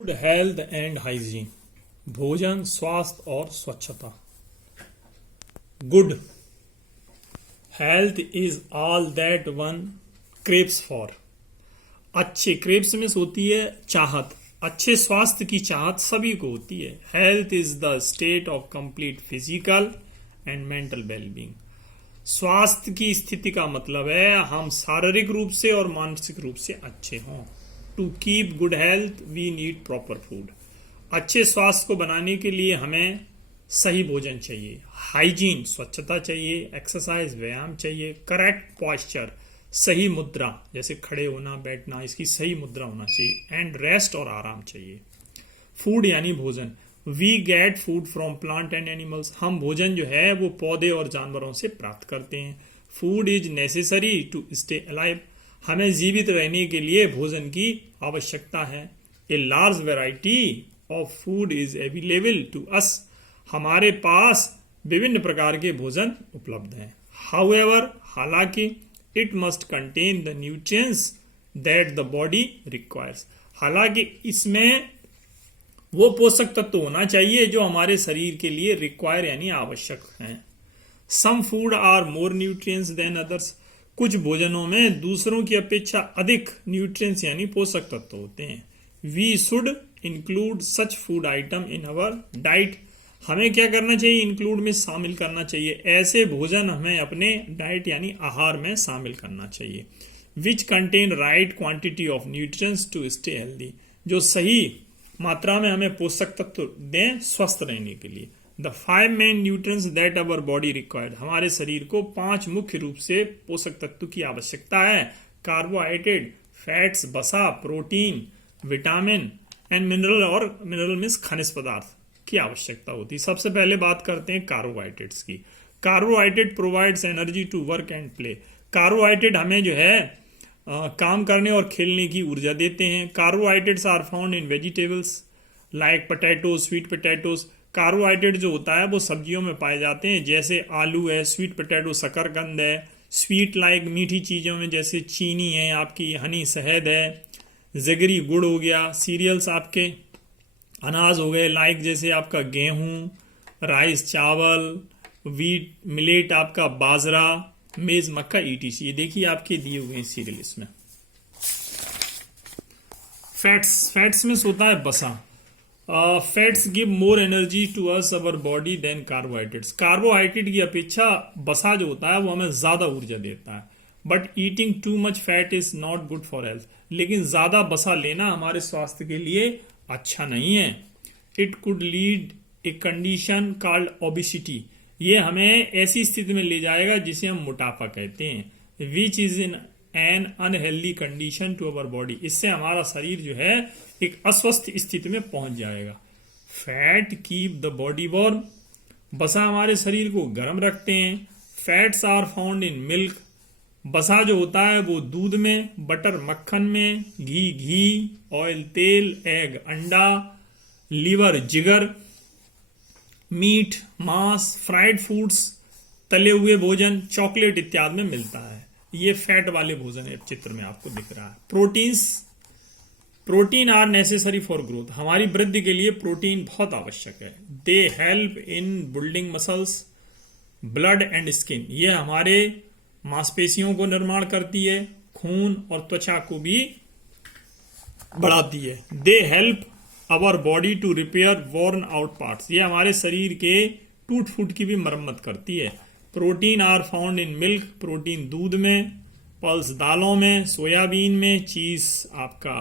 Good health and hygiene, भोजन, स्वास्थ्य और स्वच्छता। Good health is all that one craves for. अच्छे क्रेव्स में होती है चाहत, अच्छे स्वास्थ्य की चाहत सभी को होती है। Health is the state of complete physical and mental wellbeing. स्वास्थ्य की स्थिति का मतलब है हम शारीरिक रूप से और मानसिक रूप से अच्छे हों। To keep good health we need proper food. अच्छे स्वास्थ्य को बनाने के लिए हमें सही भोजन चाहिए, हाइजीन स्वच्छता चाहिए, एक्सरसाइज व्यायाम चाहिए, करेक्ट पॉस्चर सही मुद्रा जैसे खड़े होना बैठना इसकी सही मुद्रा होना चाहिए, एंड रेस्ट और आराम चाहिए। फूड यानी भोजन। We get food from plant and animals. हम भोजन जो है वो पौधे और जानवरों से प्राप्त करते हैं। Food is necessary to stay alive. हमें जीवित रहने के लिए भोजन की आवश्यकता है। A large variety of food is available to us. हमारे पास विभिन्न प्रकार के भोजन उपलब्ध हैं। हाउएवर, हालांकि, it must contain the nutrients that the body requires. हालांकि इसमें वो पोषक तत्व होना चाहिए जो हमारे शरीर के लिए रिक्वायर यानी आवश्यक हैं। Some food are more nutrients than others. कुछ भोजनों में दूसरों की अपेक्षा अधिक न्यूट्रिएंट्स यानी पोषक तत्व होते हैं। We should include such food item in our diet. हमें क्या करना चाहिए? इंक्लूड में शामिल करना चाहिए। ऐसे भोजन हमें अपने डाइट यानी आहार में शामिल करना चाहिए। Which contain right quantity of nutrients to stay healthy. जो सही मात्रा में हमें पोषक तत्व दें स्वस्थ रहने के लिए। The 5 main nutrients that our body required. हमारे शरीर को 5 मुख्य रूप से पोषक तत्व की आवश्यकता है। कार्बोहाइड्रेट, फैट्स, वसा, प्रोटीन, विटामिन एंड मिनरल। और मिनरल मीन्स खनिज पदार्थ की आवश्यकता होती है। सबसे पहले बात करते हैं कार्बोहाइड्रेट्स की। Carbohydrate provides energy to work and play. Carbohydrate हमें जो है काम करने और खेलने की ऊर्जा देते हैं। Carbohydrates are found in vegetables like potatoes, sweet potatoes. Carbohydrate जो होता है वो सब्जियों में पाए जाते हैं, जैसे आलू है, स्वीट पोटैटो शकरकंद है, स्वीट लाइक मीठी चीज़ों में जैसे चीनी है, आपकी हनी शहद है, जगरी गुड़ हो गया, सीरियल्स आपके अनाज हो गए लाइक जैसे आपका गेहूं, राइस चावल, वीट मिलेट आपका बाजरा, मेज मक्का, ईटीसी। ये देखिए आपके दिए हुए हैं सीरियल। इसमें फैट्स में होता है बसा। Fats give more energy to us our body than carbohydrates. Carbohydrate की अपेक्षा बसा जो होता है वो हमें ज्यादा ऊर्जा देता है। But eating too much fat is not good for health. लेकिन ज्यादा बसा लेना हमारे स्वास्थ्य के लिए अच्छा नहीं है। It could lead a condition called obesity. ये हमें ऐसी स्थिति में ले जाएगा जिसे हम मोटापा कहते हैं। Which is in an unhealthy condition to our body. इससे हमारा शरीर जो है एक अस्वस्थ स्थिति में पहुंच जाएगा। Fat keep the body warm. बसा हमारे शरीर को गर्म रखते हैं। Fats are found in milk. बसा जो होता है वो दूध में, बटर मक्खन में, घी ऑयल तेल, एग अंडा, लीवर जिगर, मीट मांस, फ्राइड फूड्स तले हुए भोजन, चॉकलेट इत्यादि में मिलता है। ये फैट वाले भोजन है। चित्र में आपको दिख रहा है। Protein are necessary for growth. हमारी वृद्धि के लिए प्रोटीन बहुत आवश्यक है। They help in building muscles, blood and skin. ये हमारे मांसपेशियों को निर्माण करती है, खून और त्वचा को भी बढ़ाती है। They help our body to repair worn out parts. ये हमारे शरीर के टूट फूट की भी मरम्मत करती है। Protein are found in milk. Protein दूध में, पल्स दालों में, सोयाबीन में, चीज आपका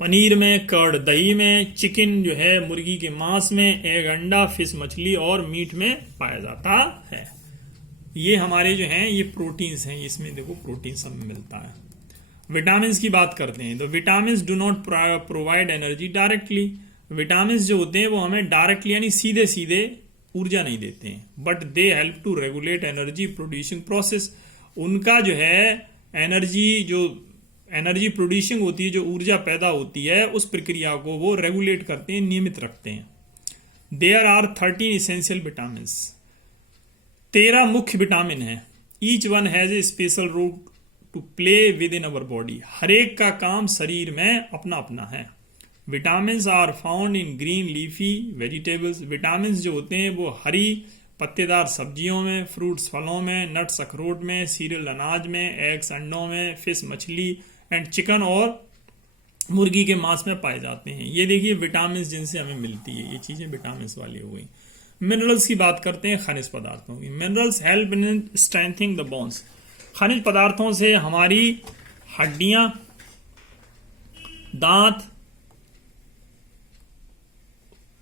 पनीर में, कर्ड दही में, चिकन जो है मुर्गी के मांस में, एग अंडा, फिश मछली और मीट में पाया जाता है। ये हमारे जो हैं ये प्रोटीन्स हैं। इसमें देखो प्रोटीन सब में मिलता है। विटामिन की बात करते हैं तो vitamin do not provide energy directly. Vitamin जो होते हैं वो हमें डायरेक्टली यानी सीधे सीधे ऊर्जा नहीं देते हैं, but they help to regulate energy producing process. उनका जो है एनर्जी प्रोड्यूसिंग होती है, जो ऊर्जा पैदा होती है उस प्रक्रिया को वो रेगुलेट करते हैं, नियमित रखते हैं। There are 13 essential vitamin. 13 मुख्य विटामिन है। Each one has a special role to play within our body. हर एक का काम शरीर में अपना अपना है। Vitamins are found in green leafy vegetables. Vitamins जो होते हैं वो हरी पत्तेदार सब्जियों में, फ्रूट्स फलों में, नट्स अखरोट में, सीरियल अनाज में, एग्स अंडों में, फिश मछली एंड चिकन और मुर्गी के मांस में पाए जाते हैं। ये देखिए विटामिन जिनसे हमें मिलती है, ये चीजें विटामिन वाली हो गई। मिनरल्स की बात करते हैं, खनिज पदार्थों की। Minerals help in strengthening the bones. खनिज पदार्थों से हमारी हड्डियां, दांत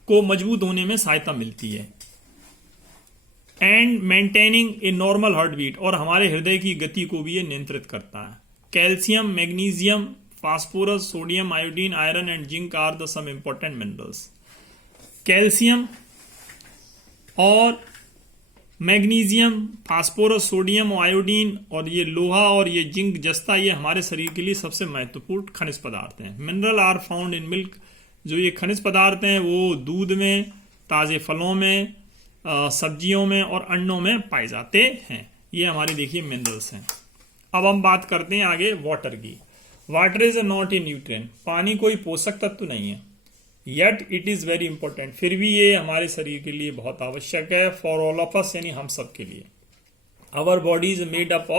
को मजबूत होने में सहायता मिलती है। And maintaining a normal heart beat, और हमारे हृदय की गति को भी ये नियंत्रित करता है। Calcium, magnesium, phosphorus, sodium, iodine, iron and zinc are the some important minerals. Calcium और मैग्नीशियम, फास्फोरस, सोडियम, आयोडीन और ये लोहा और ये जिंक जस्ता, ये हमारे शरीर के लिए सबसे महत्वपूर्ण खनिज पदार्थ हैं। Mineral are found in milk. जो ये खनिज पदार्थ हैं वो दूध में, ताजे फलों में, सब्जियों में और अंडों में पाए जाते हैं। ये हमारे देखिए मिनरल्स हैं। अब हम बात करते हैं आगे वाटर की। Water is not a nutrient. पानी कोई पोषक तत्व नहीं है, yet it is very important. फिर भी ये हमारे शरीर के लिए बहुत आवश्यक है। फॉर ऑल ऑफ अस, यानी हम सब के लिए। Our body is made up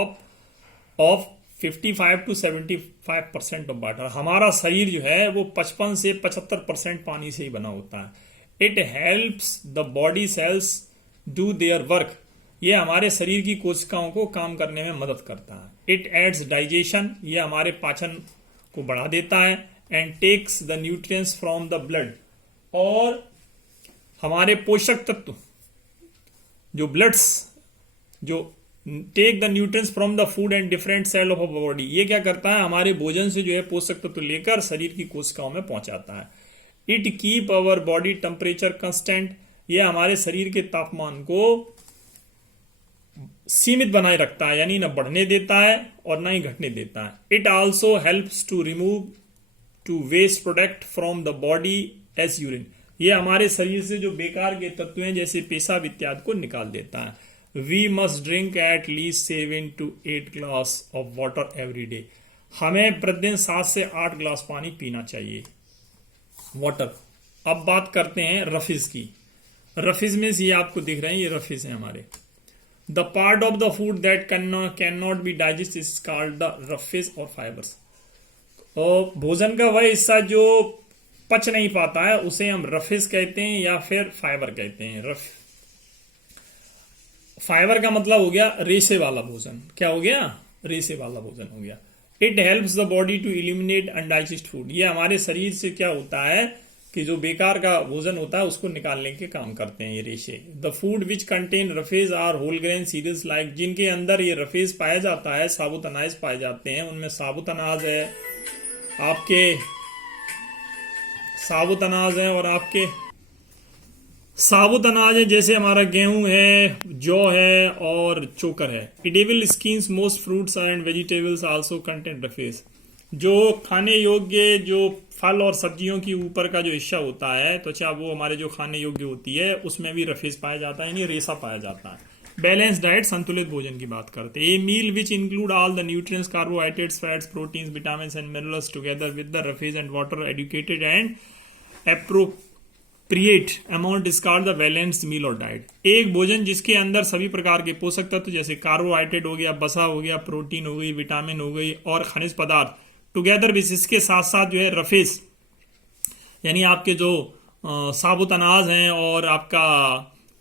of 55 to 75% of water. हमारा शरीर जो है वो 55 से 75% पानी से ही बना होता है। It helps the body cells do their work. ये हमारे शरीर की कोशिकाओं को काम करने में मदद करता है। इट एड्स डाइजेशन, ये हमारे पाचन को बढ़ा देता है। And takes the nutrients from the blood, और हमारे पोषक तत्व जो ब्लड्स जो take the nutrients from the food and different cell of our body, ये क्या करता है, हमारे भोजन से जो है पोषक तत्व लेकर शरीर की कोशिकाओं में पहुंचाता है। It keep our body temperature constant, ये हमारे शरीर के तापमान को सीमित बनाए रखता है, यानी न बढ़ने देता है और ना ही घटने देता है। It also helps to remove to waste product from the body as urine, ये हमारे शरीर से जो बेकार के तत्व हैं जैसे पेशाब इत्यादि को निकाल देता है। We must drink at least 7 to 8 glass of water every day, हमें प्रतिदिन 7 से 8 ग्लास पानी पीना चाहिए, वाटर। अब बात करते हैं रफिज की। रफिज में ये आपको दिख रहे हैं, ये रफिज हैं हमारे। The part of the food that can not be digest is called the रफिज और फाइबर्स। और भोजन का वह हिस्सा जो पच नहीं पाता है उसे हम रफिज कहते हैं या फिर फाइबर कहते हैं। फाइबर का मतलब हो गया रेशे वाला भोजन। क्या हो गया, रेशे वाला भोजन हो गया। It helps the body to eliminate undigest food, ये हमारे शरीर से क्या होता है कि जो बेकार का भोजन होता है उसको निकालने के काम करते हैं ये रेशे। The food which contain roughage are whole grain cereals like, जिनके अंदर ये रफेज पाया जाता है, साबुत अनाज पाए जाते हैं, उनमें साबुत अनाज है, आपके साबुत अनाज है और आपके साबुत अनाज है जैसे हमारा गेहूं है, जौ है और चोकर है। Edible skins most fruits and vegetables also contain roughage, जो खाने योग्य जो फल और सब्जियों की ऊपर का जो हिस्सा होता है, तो चाहे वो हमारे जो खाने योग्य होती है उसमें भी रफेज पाया जाता है, यानी रेशा पाया जाता है। बैलेंस डाइट, संतुलित भोजन की बात करते हैं। A meal which include all the nutrients, carbohydrates, fats, proteins, vitamins and minerals together with the roughage and water adequate and appropriate amount is called the balanced meal और डाइट। एक भोजन जिसके अंदर सभी प्रकार के पोषक तत्व जैसे कार्बोहाइड्रेट हो गया, वसा हो गया, प्रोटीन हो गई, विटामिन हो गई और खनिज पदार्थ टुगेदर विद, इसके साथ साथ जो है रफेज यानी आपके जो साबुत अनाज हैं और आपका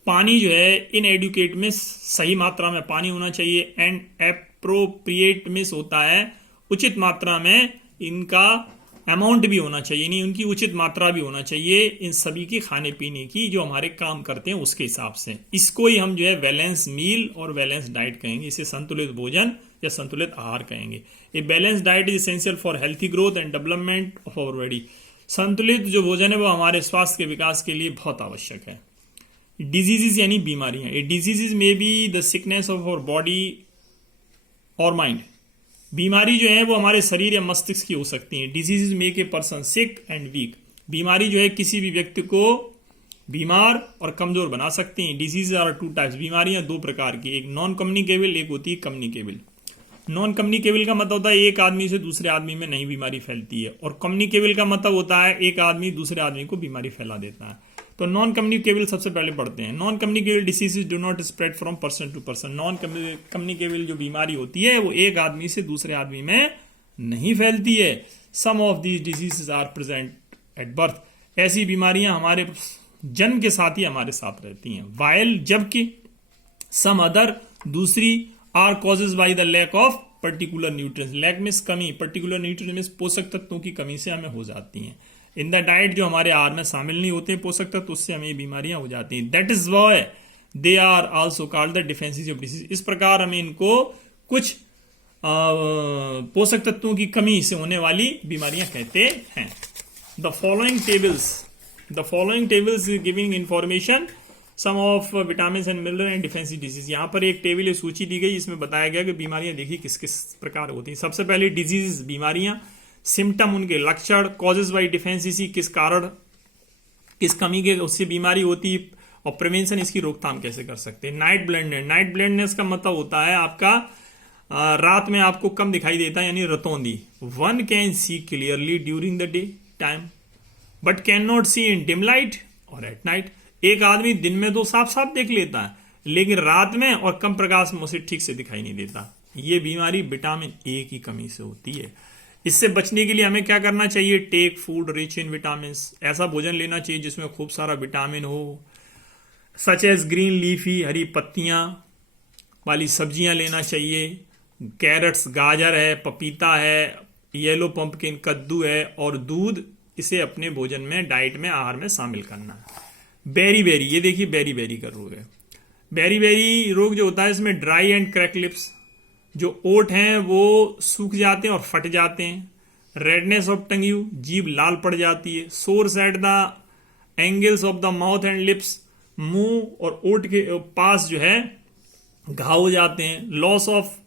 पानी जो है इन एडुकेट में सही मात्रा में पानी होना चाहिए। एंड एप्रोप्रिएट मिस होता है उचित मात्रा में, इनका अमाउंट भी होना चाहिए, नहीं उनकी उचित मात्रा भी होना चाहिए इन सभी की खाने पीने की जो हमारे काम करते हैं उसके हिसाब से। इसको ही हम जो है बैलेंस मील और बैलेंस डाइट कहेंगे, इसे संतुलित भोजन या संतुलित आहार कहेंगे। A balance diet is essential for healthy growth and development of our body. संतुलित जो भोजन है वो हमारे स्वास्थ्य के विकास के लिए बहुत आवश्यक है। डिजीजेस यानी बीमारियां, a diseases may be the sickness of our body और माइंड, बीमारी जो है वो हमारे शरीर या मस्तिष्क की हो सकती है। Diseases make a person sick and weak, बीमारी जो है किसी भी व्यक्ति को बीमार और कमजोर बना सकती हैं। डिजीज आर 2 टाइप्स, बीमारियां 2 प्रकार की, एक नॉन कम्युनिकेबल, एक होती है कम्युनिकेबल। नॉन कम्युनिकेबल का मतलब होता है एक आदमी से दूसरे आदमी में नई बीमारी फैलती है, और कम्युनिकेबल का मतलब होता है एक आदमी दूसरे आदमी को बीमारी फैला देता है। तो नॉन कम्युनिकेबल सबसे पहले पढ़ते हैं। Non communicable diseases do not spread from person to person. Non communicable जो बीमारी होती है वो एक आदमी से दूसरे आदमी में नहीं फैलती है। Some of these diseases are present at birth. ऐसी बीमारियां हमारे जन्म के साथ ही हमारे साथ रहती हैं। वाइल जबकि सम अदर दूसरी are causes by the lack of particular nutrients. Lack means कमी, पर्टिकुलर न्यूट्रिएंट्स मींस पोषक तत्वों की कमी से हमें हो जाती हैं। इन द डाइट जो हमारे आहार में शामिल नहीं होते पोषक तत्व, उससे हमें ये बीमारियां हो जाती हैं। That is why they are also called the defensive disease. इस प्रकार हमें इनको कुछ पोषक तत्वों की कमी से होने वाली बीमारियां कहते हैं। The following tables giving information some of vitamin and mineral and defensive disease. यहाँ पर एक टेबल सूची दी गई, इसमें बताया गया कि बीमारियां देखिए किस किस प्रकार होती हैं। सबसे पहले डिजीज बीमारियां, सिम्टम उनके लक्षण, कॉजेज बाई डिफेंसिसी किस कारण किस कमी के उससे बीमारी होती, और प्रिवेंशन इसकी रोकथाम कैसे कर सकते हैं। नाइट ब्लाइंडनेस, नाइट ब्लाइंडनेस का मतलब होता है आपका रात में आपको कम दिखाई देता है, यानी रतौंधी। One can see clearly during the day time but can not see in dim light और एट नाइट। एक आदमी दिन में तो साफ साफ देख लेता है, लेकिन रात में और कम प्रकाश में उसे ठीक से दिखाई नहीं देता। ये बीमारी विटामिन ए की कमी से होती है। इससे बचने के लिए हमें क्या करना चाहिए? Take food rich in vitamin. ऐसा भोजन लेना चाहिए जिसमें खूब सारा विटामिन हो, सच एज ग्रीन लीफी, हरी पत्तियां वाली सब्जियां लेना चाहिए। कैरेट्स, गाजर है, पपीता है, येलो पंपकिन, कद्दू है, और दूध, इसे अपने भोजन में, डाइट में, आहार में शामिल करना है। बेरी बेरी, ये देखिए बेरी बेरी का रोग है। बेरी बेरी रोग जो होता है इसमें ड्राई एंड क्रैक लिप्स, जो ओठ हैं वो सूख जाते हैं और फट जाते हैं। रेडनेस ऑफ टंग्यू, जीभ लाल पड़ जाती है। Source at the angles of the mouth and lips, मुंह और ओठ के पास जो है घाव हो जाते हैं। Loss of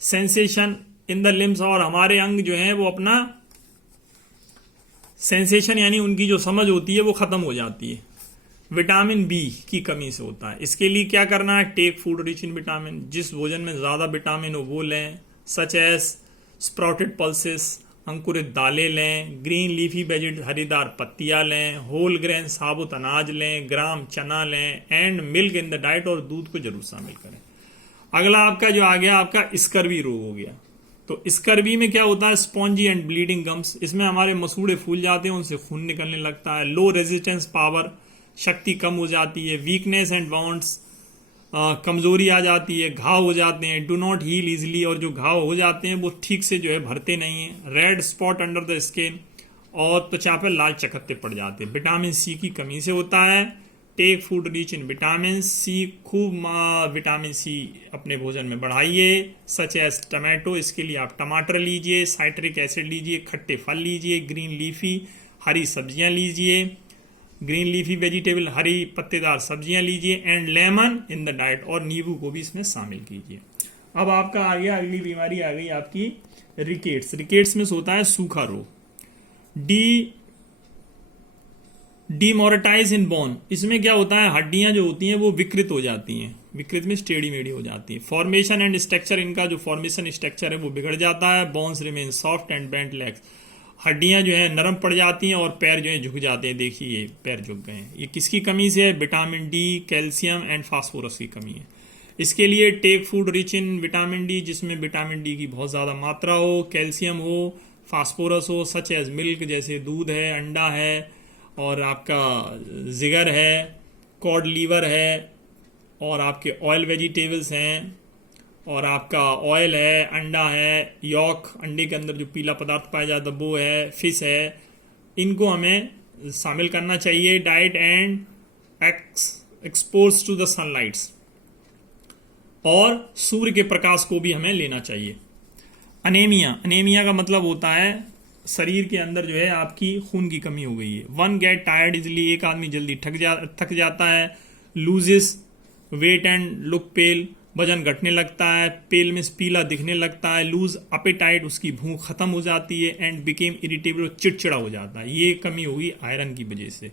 sensation in the limbs, और हमारे अंग जो है वो अपना सेंसेशन यानी उनकी जो समझ होती है वो खत्म हो जाती है। विटामिन बी की कमी से होता है। इसके लिए क्या करना है? Take food rich in vitamin. जिस भोजन में ज्यादा विटामिन हो वो लें, सच एज स्प्राउटेड पल्सेस, अंकुरित दालें लें, ग्रीन लीफी वेजिटेबल, हरीदार पत्तियां लें, होल ग्रेन साबुत अनाज लें, ग्राम चना लें, and milk in the diet, और दूध को जरूर शामिल करें। अगला आपका जो आ गया आपका स्कर्वी रोग हो गया। तो स्कर्वी में क्या होता है? Spongy and bleeding gums. इसमें हमारे मसूड़े फूल जाते हैं, उनसे खून निकलने लगता है। लो रेजिस्टेंस पावर, शक्ति कम हो जाती है। वीकनेस एंड बाउंड्स, कमजोरी आ जाती है। घाव हो जाते हैं। डू नॉट हील इजिली, और जो घाव हो जाते हैं वो ठीक से जो है भरते नहीं है। Red spot under the skin, और त्वचा पे लाल चकत्ते पड़ जाते हैं। विटामिन सी की कमी से होता है। Take food rich in vitamin C, खूब विटामिन सी अपने भोजन में बढ़ाइए, सच एज टमाटो, इसके लिए आप टमाटर लीजिए, साइट्रिक एसिड लीजिए, खट्टे फल लीजिए, ग्रीन लीफी हरी सब्जियां लीजिए, ग्रीन लीफी वेजिटेबल हरी पत्तेदार सब्जियां लीजिए, and lemon in the diet, और नींबू को भी इसमें शामिल कीजिए। अब आपका आ गया, अगली बीमारी आ गई आपकी रिकेट्स। रिकेट्स में होता है सूखा रोग। डीमोरेटाइज इन बोन, इसमें क्या होता है? हड्डियां जो होती हैं वो विकृत हो जाती हैं। विकृत में टेढ़ी मेढ़ी हो जाती है। फॉर्मेशन एंड स्ट्रक्चर, इनका जो फॉर्मेशन स्ट्रक्चर है वो बिगड़ जाता है। Bones remain soft and bent legs, हड्डियां जो है नरम पड़ जाती हैं और पैर जो है झुक जाते हैं। देखिए ये पैर झुक गए हैं, ये किसकी कमी से है? Vitamin D, calcium and phosphorus की कमी है। इसके लिए take food rich in vitamin D, जिसमें विटामिन डी की बहुत ज्यादा मात्रा हो, कैल्शियम हो, फास्फोरस हो, सच एज मिल्क, जैसे दूध है, अंडा है, और आपका जिगर है, कॉड लीवर है, और आपके ऑयल वेजिटेबल्स हैं, और आपका ऑयल है, अंडा है, यॉक, अंडे के अंदर जो पीला पदार्थ पाया जाता है वो है, फिश है। इनको हमें शामिल करना चाहिए diet, and expose to the sunlights, और सूर्य के प्रकाश को भी हमें लेना चाहिए। अनेमिया, अनेमिया का मतलब होता है शरीर के अंदर जो है आपकी खून की कमी हो गई है। वन गेट टायर्ड इजली, एक आदमी जल्दी थक जाता है। लूजेस वेट एंड लुक पेल, वजन घटने लगता है। पेल में पीला दिखने लगता है। लूज अपेटाइट, उसकी भूख खत्म हो जाती है। एंड बिकेम इरिटेबल, चिड़चिड़ा हो जाता है। ये कमी होगी आयरन की वजह से।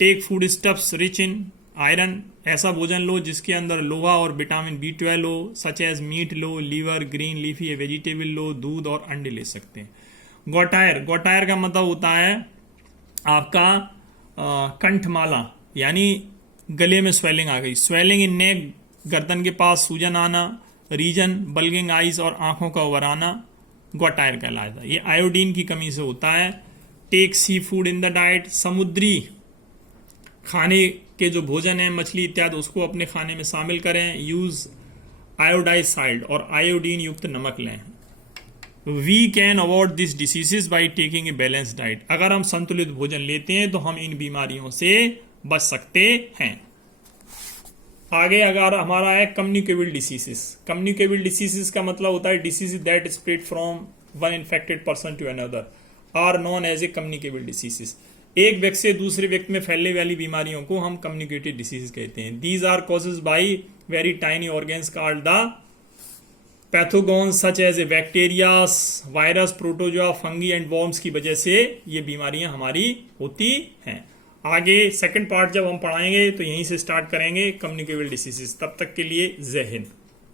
Take food stuffs rich in iron, ऐसा भोजन लो जिसके अंदर लोहा और विटामिन B12 हो, सच एज मीट लो, लीवर, ग्रीन लीफी वेजिटेबल लो, दूध और अंडे ले सकते हैं। गोटायर, गोटायर का मतलब होता है आपका कंठमाला, यानी गले में स्वेलिंग आ गई, स्वेलिंग इन नेक, गर्दन के पास सूजन आना, रीजन बल्गिंग आइज और आंखों का उभर आना, गोटायर कहलाता है। ये आयोडीन की कमी से होता है। Take sea food in the diet, समुद्री खाने के जो भोजन है, मछली इत्यादि, उसको अपने खाने में शामिल करें। यूज आयोडाइज साल्ट, और आयोडीन युक्त नमक लें। We can avoid this diseases by taking a balance diet, अगर हम संतुलित भोजन लेते हैं तो हम इन बीमारियों से बच सकते हैं। आगे अगर हमारा है कम्युनिकेबल डिसीजेस। कम्युनिकेबल डिसीजेस का मतलब होता है disease that spread from one infected person to another are known as a communicable diseases. एक व्यक्ति से दूसरे व्यक्ति में फैलने वाली बीमारियों को हम कम्युनिकेटिव डिसीज कहते हैं। These are causes by very tiny organs called the pathogens such as a bacterias, virus, protozoa, fungi and worms की वजह से ये बीमारियां हमारी होती हैं। आगे सेकंड पार्ट जब हम पढ़ाएंगे तो यहीं से स्टार्ट करेंगे कम्युनिकेबल डिसीजेस। तब तक के लिए जय हिंद।